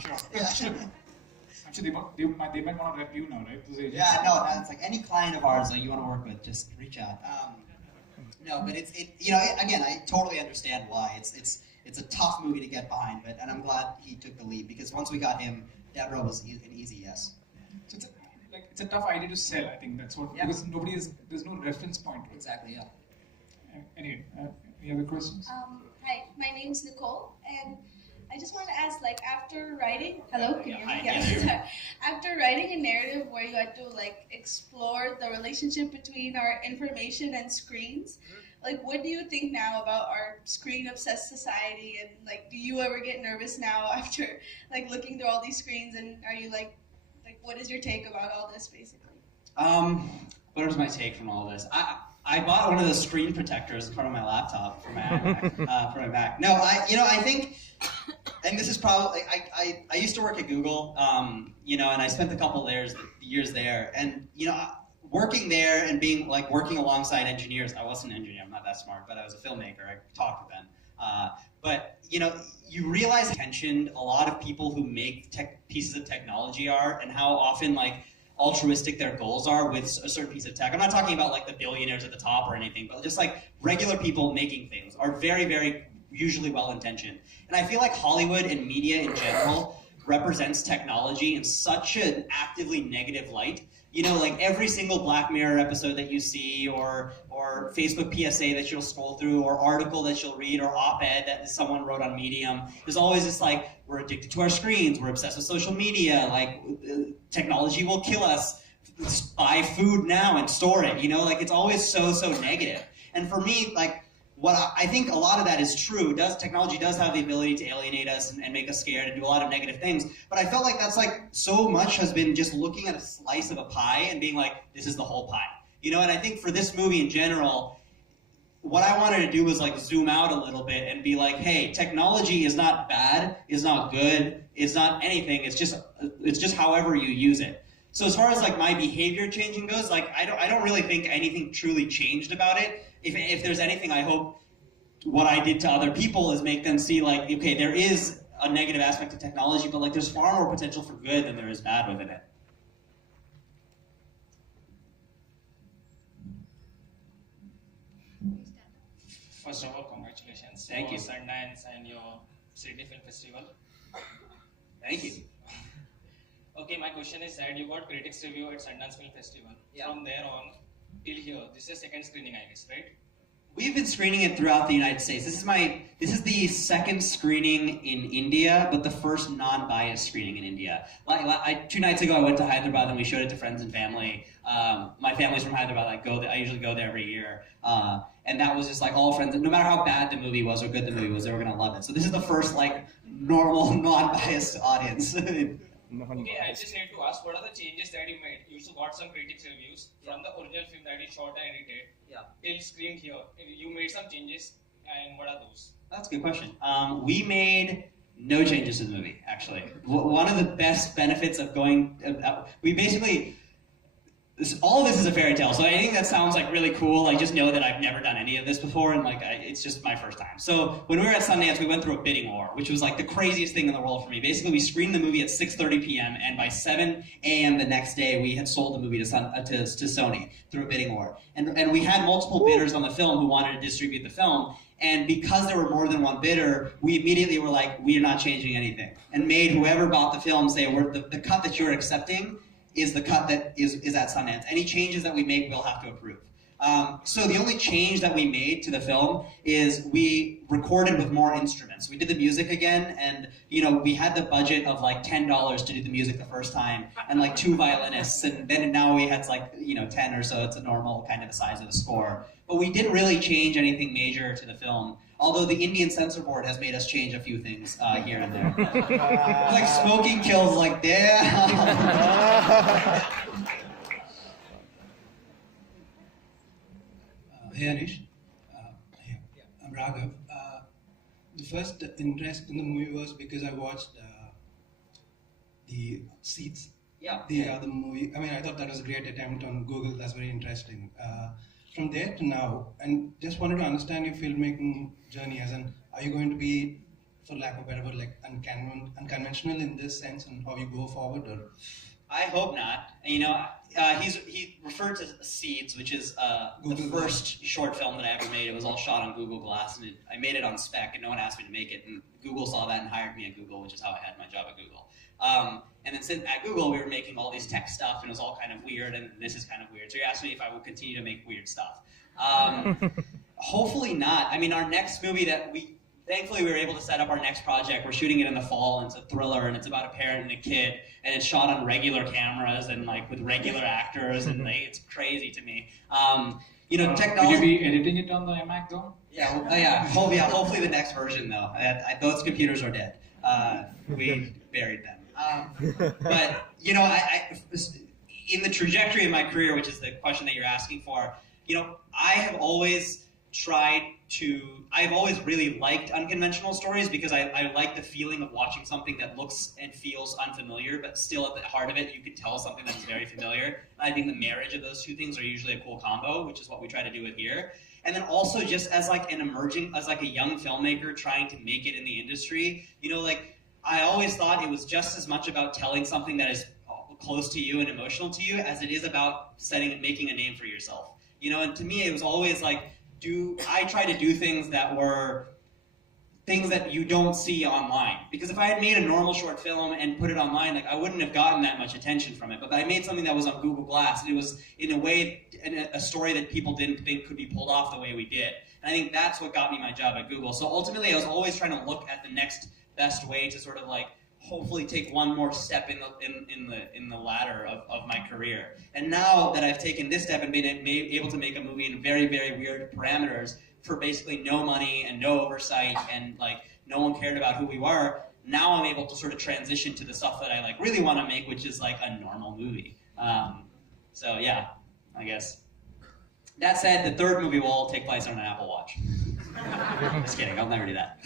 sure. Yeah. I'm sure they might want to rep you now, right? Yeah, no, it's like any client of ours that you want to work with, just reach out. No, but again, I totally understand why. It's a tough movie to get behind, and I'm glad he took the lead, because once we got him, Deborah was an easy yes. So it's a tough idea to sell, I think. That's what, because there's no reference point. Exactly, yeah. Anyway, any other questions? Hi, my name's Nicole, and I just want to ask, like, after writing, hello, can you hear me? Yeah. After writing a narrative where you had to, like, explore the relationship between our information and screens, like, what do you think now about our screen-obsessed society, and, like, do you ever get nervous now after, like, looking through all these screens, and are you, like, what is your take about all this, basically? What is my take from all this? I bought one of those screen protectors in front of my laptop for my Mac. No, I think, and this is probably, I used to work at Google, and I spent a couple years there, and working there and being working alongside engineers. I wasn't an engineer, I'm not that smart, but I was a filmmaker. I talked with them. But you realize how attention a lot of people who make pieces of technology are, and how often altruistic their goals are with a certain piece of tech. I'm not talking about the billionaires at the top or anything, but just regular people making things are very, very usually well-intentioned. And I feel like Hollywood and media in general represents technology in such an actively negative light. Every single Black Mirror episode that you see, or Facebook PSA that you'll scroll through, or article that you'll read, or op-ed that someone wrote on Medium, there's always this we're addicted to our screens, we're obsessed with social media, technology will kill us, buy food now and store it, it's always so negative. And for me, what I think a lot of that is true. Technology does have the ability to alienate us and make us scared and do a lot of negative things. But I felt like that's so much has been just looking at a slice of a pie and being this is the whole pie. And I think for this movie in general, what I wanted to do was zoom out a little bit and be hey, technology is not bad, is not good, is not anything. It's just however you use it. So as far as my behavior changing goes, I don't really think anything truly changed about it. If there's anything, I hope what I did to other people is make them see okay, there is a negative aspect of technology, but there's far more potential for good than there is bad within it. First of all, congratulations. Thank you. Sundance and your City Film Festival. Thank you. Okay, my question is that you got critics review at Sundance Film Festival. Yeah. From there on till here, this is second screening, I guess, right? We've been screening it throughout the United States. This is the second screening in India, but the first non-biased screening in India. 2 nights ago, I went to Hyderabad and we showed it to friends and family. My family's from Hyderabad. I usually go there every year, and that was just all friends. No matter how bad the movie was or good the movie was, they were gonna love it. So this is the first normal non-biased audience. Okay, I just need to ask, what are the changes that you made? You also got some critics reviews from the original film that you shot and edited till screened here. You made some changes, and what are those? That's a good question. We made no changes to the movie, actually. One of the best benefits of going... we basically... all of this is a fairy tale, so I think that sounds really cool. Just know that I've never done any of this before, and it's just my first time. So when we were at Sundance, we went through a bidding war, which was the craziest thing in the world for me. Basically, we screened the movie at 6:30 p.m. and by 7 a.m. the next day, we had sold the movie to Sony through a bidding war. And we had multiple bidders on the film who wanted to distribute the film. And because there were more than one bidder, we immediately were we are not changing anything, and made whoever bought the film say, the cut that you're accepting is the cut that is at Sundance. Any changes that we make, we'll have to approve. So the only change that we made to the film is we recorded with more instruments. We did the music again, and we had the budget of $10 to do the music the first time, and 2 violinists, and then now we had 10 or so. It's a normal kind of the size of the score. But we didn't really change anything major to the film. Although the Indian censor board has made us change a few things here and there. Smoking kills, damn. Hey Anish, I'm Raghav. The first interest in the movie was because I watched the Seats. Yeah. The movie. I thought that was a great attempt on Google. That's very interesting. From there to now, and just wanted to understand your filmmaking journey. As in, are you going to be for lack of a better word, like unconventional in this sense and how you go forward? Or I hope not. You know, he referred to Seeds, which is the first short film that I ever made. It was all shot on Google Glass, and I made it on spec, and no one asked me to make it. And Google saw that and hired me at Google, which is how I had my job at Google. And then at Google, we were making all these tech stuff, and it was all kind of weird, and this is kind of weird. So you asked me if I would continue to make weird stuff. Hopefully not. I mean, our next movie thankfully we were able to set up our next project. We're shooting it in the fall, and it's a thriller, and it's about a parent and a kid, and it's shot on regular cameras and like with regular actors, and it's crazy to me. You know, technology. Will you be editing it on the iMac though? Yeah, hopefully the next version though. Those computers are dead. We buried them. But you know, in the trajectory of my career, which is the question that you're asking for, you know, I've always really liked unconventional stories because I like the feeling of watching something that looks and feels unfamiliar, but still at the heart of it, you could tell something that's very familiar. And I think the marriage of those two things are usually a cool combo, which is what we try to do with here. And then also just as like a young filmmaker trying to make it in the industry, you know, like I always thought it was just as much about telling something that is close to you and emotional to you as it is about making a name for yourself. You know, and to me it was always like, I try to do things that were things that you don't see online. Because if I had made a normal short film and put it online, like I wouldn't have gotten that much attention from it. But I made something that was on Google Glass, and it was in a way a story that people didn't think could be pulled off the way we did. And I think that's what got me my job at Google. So ultimately, I was always trying to look at the next best way to sort of like hopefully take one more step in the ladder of my career. And now that I've taken this step and been able to make a movie in very, very weird parameters for basically no money and no oversight and like no one cared about who we were, now I'm able to sort of transition to the stuff that I like really want to make, which is like a normal movie. So yeah, I guess. That said, the third movie will all take place on an Apple Watch. Just kidding, I'll never do that.